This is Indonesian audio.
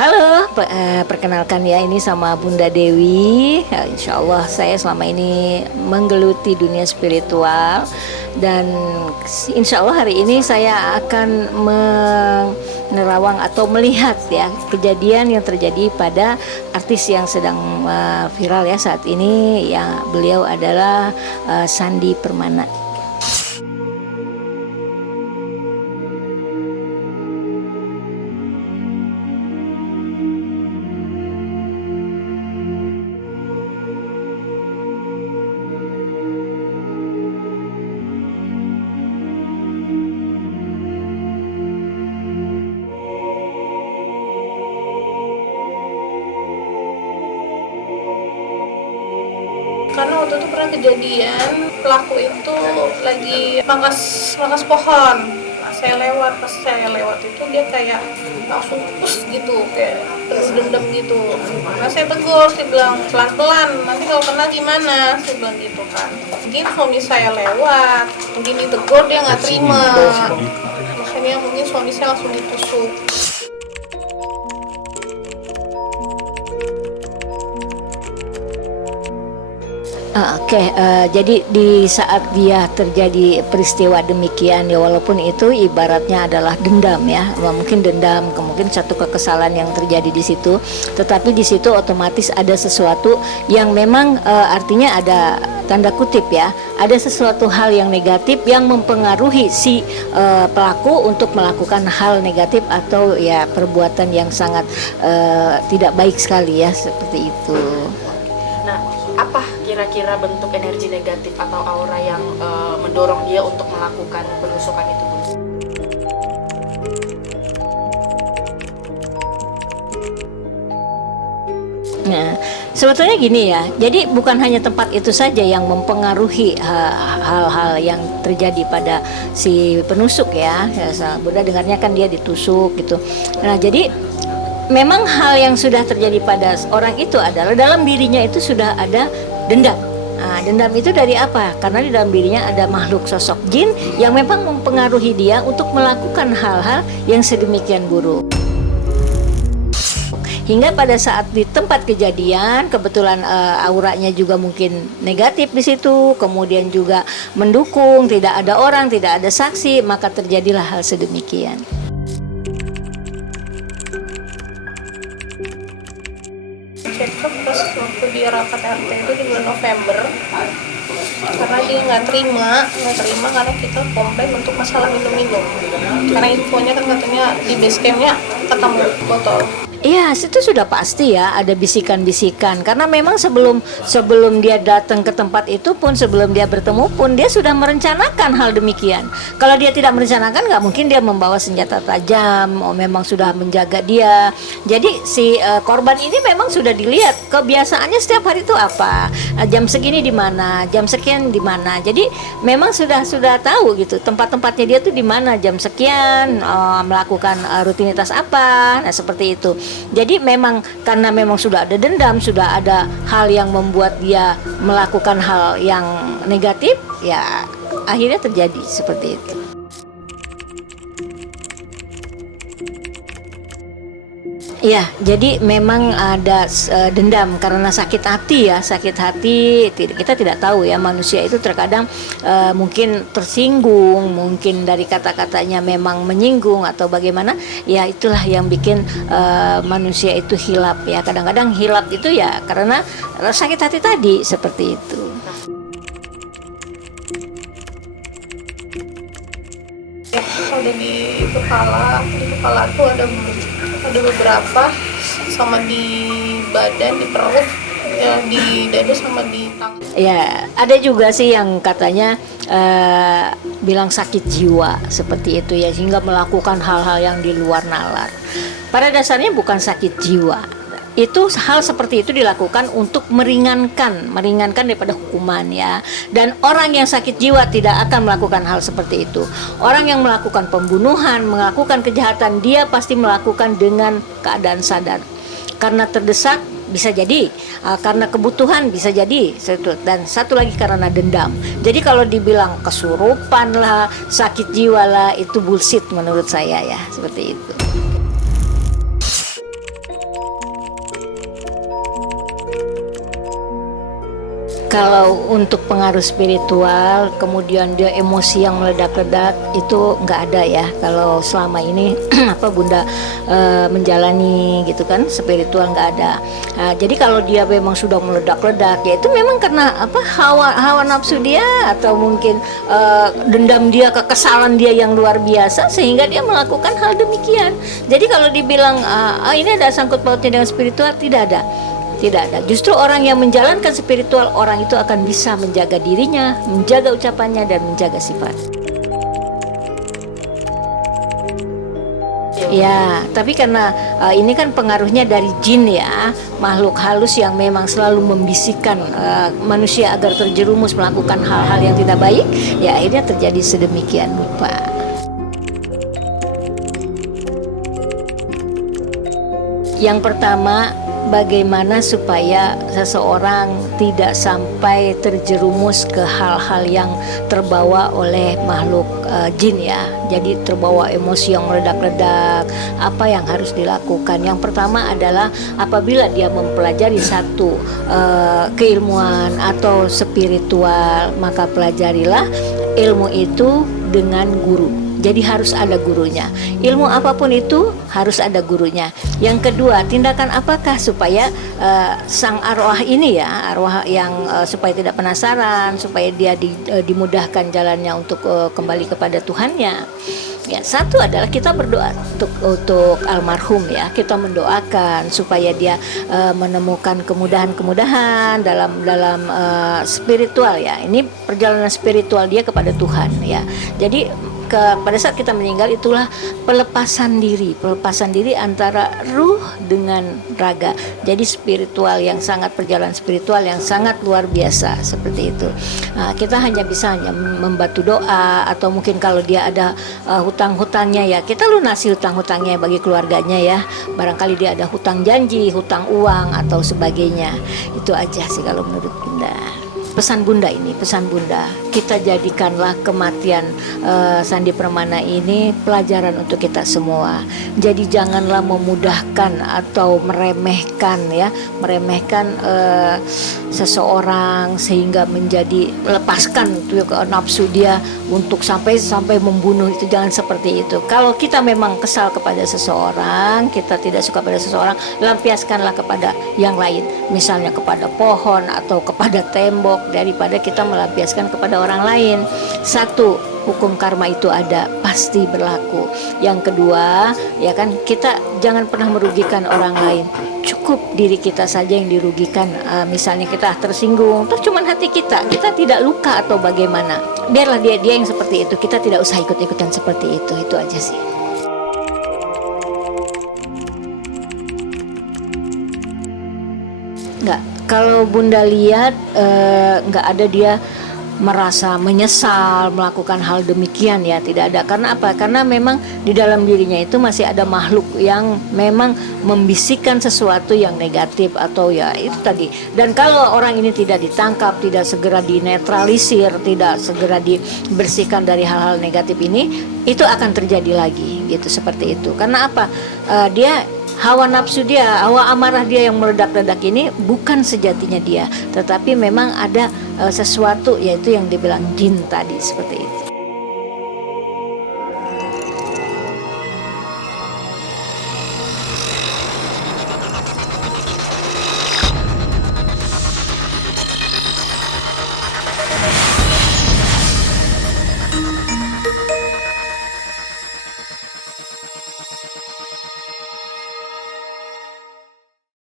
Halo, perkenalkan ya, ini sama Bunda Dewi. Ya, insya Allah saya selama ini menggeluti dunia spiritual, dan insya Allah hari ini saya akan menerawang atau melihat ya kejadian yang terjadi pada artis yang sedang viral ya saat ini. Ya, beliau adalah Shandy Permana. Karena waktu itu pernah kejadian pelaku itu lagi mangkas pohon. Nah, pas saya lewat itu dia kayak langsung pus gitu, kayak dendam gitu. Nah, saya tegur, saya bilang pelan-pelan, nanti kalau kena gimana, saya bilang gitu kan. Mungkin suami saya lewat, mungkin ditegur dia nggak terima. Akhirnya mungkin suami saya langsung ditusuk. Jadi di saat dia terjadi peristiwa demikian ya, walaupun itu ibaratnya adalah dendam ya, mungkin dendam, mungkin satu kekesalan yang terjadi di situ, tetapi di situ otomatis ada sesuatu yang memang artinya ada tanda kutip ya, ada sesuatu hal yang negatif yang mempengaruhi si pelaku untuk melakukan hal negatif atau ya perbuatan yang sangat tidak baik sekali ya, seperti itu. Nah, apa kira-kira bentuk energi negatif atau aura yang mendorong dia untuk melakukan penusukan itu, Bu? Nah, sebetulnya gini ya, jadi bukan hanya tempat itu saja yang mempengaruhi hal-hal yang terjadi pada si penusuk ya. Bunda dengarnya kan dia ditusuk gitu. Nah, jadi memang hal yang sudah terjadi pada orang itu adalah dalam dirinya itu sudah ada dendam. Nah, dendam itu dari apa? Karena di dalam dirinya ada makhluk sosok jin yang memang mempengaruhi dia untuk melakukan hal-hal yang sedemikian buruk. Hingga pada saat di tempat kejadian kebetulan auranya juga mungkin negatif di situ, kemudian juga mendukung, tidak ada orang, tidak ada saksi, maka terjadilah hal sedemikian. Cekcok pas waktu dia rapat RT itu di bulan November, karena dia nggak terima karena kita komplain untuk masalah minum-minum, karena infonya kan katanya di base campnya ketemu botol. Iya, itu sudah pasti ya ada bisikan-bisikan, karena memang sebelum dia datang ke tempat itu pun, sebelum dia bertemu pun dia sudah merencanakan hal demikian. Kalau dia tidak merencanakan, nggak mungkin dia membawa senjata tajam. Memang sudah menjaga dia. Jadi si korban ini memang sudah dilihat kebiasaannya setiap hari itu apa, jam segini di mana, jam sekian di mana. Jadi memang sudah tahu gitu tempat-tempatnya dia tuh di mana, jam sekian melakukan rutinitas apa. Nah, seperti itu. Jadi memang karena memang sudah ada dendam, sudah ada hal yang membuat dia melakukan hal yang negatif, ya akhirnya terjadi seperti itu. Ya, jadi memang ada dendam karena sakit hati ya, sakit hati. Kita tidak tahu ya, manusia itu terkadang mungkin tersinggung, mungkin dari kata-katanya memang menyinggung atau bagaimana. Ya itulah yang bikin manusia itu hilap ya. Kadang-kadang hilap itu ya karena sakit hati tadi, seperti itu. Ada di kepala tuh ada beberapa, sama di badan, di perut, ya, di dada sama di tangan. Ya, ada juga sih yang katanya bilang sakit jiwa seperti itu ya, sehingga melakukan hal-hal yang di luar nalar. Pada dasarnya bukan sakit jiwa. Itu hal seperti itu dilakukan untuk meringankan daripada hukuman ya. Dan orang yang sakit jiwa tidak akan melakukan hal seperti itu. Orang yang melakukan pembunuhan, melakukan kejahatan, dia pasti melakukan dengan keadaan sadar. Karena terdesak bisa jadi, karena kebutuhan bisa jadi, dan satu lagi karena dendam. Jadi kalau dibilang kesurupan lah, sakit jiwa lah, itu bullshit menurut saya ya, seperti itu. Kalau untuk pengaruh spiritual, kemudian dia emosi yang meledak-ledak itu nggak ada ya. Kalau selama ini apa Bunda menjalani gitu kan, spiritual nggak ada. Jadi kalau dia memang sudah meledak-ledak, ya itu memang karena apa hawa nafsu dia atau mungkin dendam dia, kekesalan dia yang luar biasa sehingga dia melakukan hal demikian. Jadi kalau dibilang ini ada sangkut pautnya dengan spiritual, tidak ada. Tidak ada. Justru orang yang menjalankan spiritual, orang itu akan bisa menjaga dirinya, menjaga ucapannya, dan menjaga sifat. Ya, tapi karena ini kan pengaruhnya dari jin ya, makhluk halus yang memang selalu membisikkan manusia agar terjerumus melakukan hal-hal yang tidak baik, ya akhirnya terjadi sedemikian rupa. Yang pertama, bagaimana supaya seseorang tidak sampai terjerumus ke hal-hal yang terbawa oleh makhluk jin ya. Jadi terbawa emosi yang meledak-ledak. Apa yang harus dilakukan? Yang pertama adalah apabila dia mempelajari satu keilmuan atau spiritual, maka pelajarilah ilmu itu dengan guru. Jadi harus ada gurunya. Ilmu apapun itu harus ada gurunya. Yang kedua, tindakan apakah supaya sang arwah ini ya, arwah yang supaya tidak penasaran, supaya dia dimudahkan jalannya untuk kembali kepada Tuhannya. Ya, satu adalah kita berdoa untuk almarhum ya. Kita mendoakan supaya dia menemukan kemudahan-kemudahan dalam spiritual ya. Ini perjalanan spiritual dia kepada Tuhan ya. Jadi pada saat kita meninggal itulah pelepasan diri antara ruh dengan raga. Jadi perjalanan spiritual yang sangat luar biasa seperti itu. Kita hanya bisa membantu doa, atau mungkin kalau dia ada hutang-hutangnya ya kita lunasi hutang-hutangnya bagi keluarganya ya. Barangkali dia ada hutang janji, hutang uang atau sebagainya. Itu aja sih kalau menurut Bunda. Pesan Bunda, kita jadikanlah kematian Sandi Permana ini pelajaran untuk kita semua. Jadi janganlah memudahkan atau meremehkan seseorang sehingga menjadi lepaskan nafsu dia untuk sampai membunuh. Itu jangan seperti itu. Kalau kita memang kesal kepada seseorang, kita tidak suka pada seseorang, lampiaskanlah kepada yang lain, misalnya kepada pohon atau kepada tembok, daripada kita melampiaskan kepada orang lain. Satu, hukum karma itu ada, pasti berlaku. Yang kedua, ya kan, kita jangan pernah merugikan orang lain. Cukup diri kita saja yang dirugikan. Misalnya kita tersinggung, terus cuman hati kita tidak luka atau bagaimana. Biarlah dia yang seperti itu. Kita tidak usah ikut-ikutan seperti itu. Itu aja sih. Enggak, kalau Bunda lihat enggak ada dia merasa menyesal melakukan hal demikian ya, tidak ada. Karena apa? Karena memang di dalam dirinya itu masih ada makhluk yang memang membisikkan sesuatu yang negatif atau ya itu tadi. Dan kalau orang ini tidak ditangkap, tidak segera dinetralisir, tidak segera dibersihkan dari hal-hal negatif ini, itu akan terjadi lagi gitu, seperti itu. Karena apa? Dia hawa nafsu dia, hawa amarah dia yang meledak-ledak ini bukan sejatinya dia, tetapi memang ada sesuatu, yaitu yang dibilang jin tadi, seperti itu.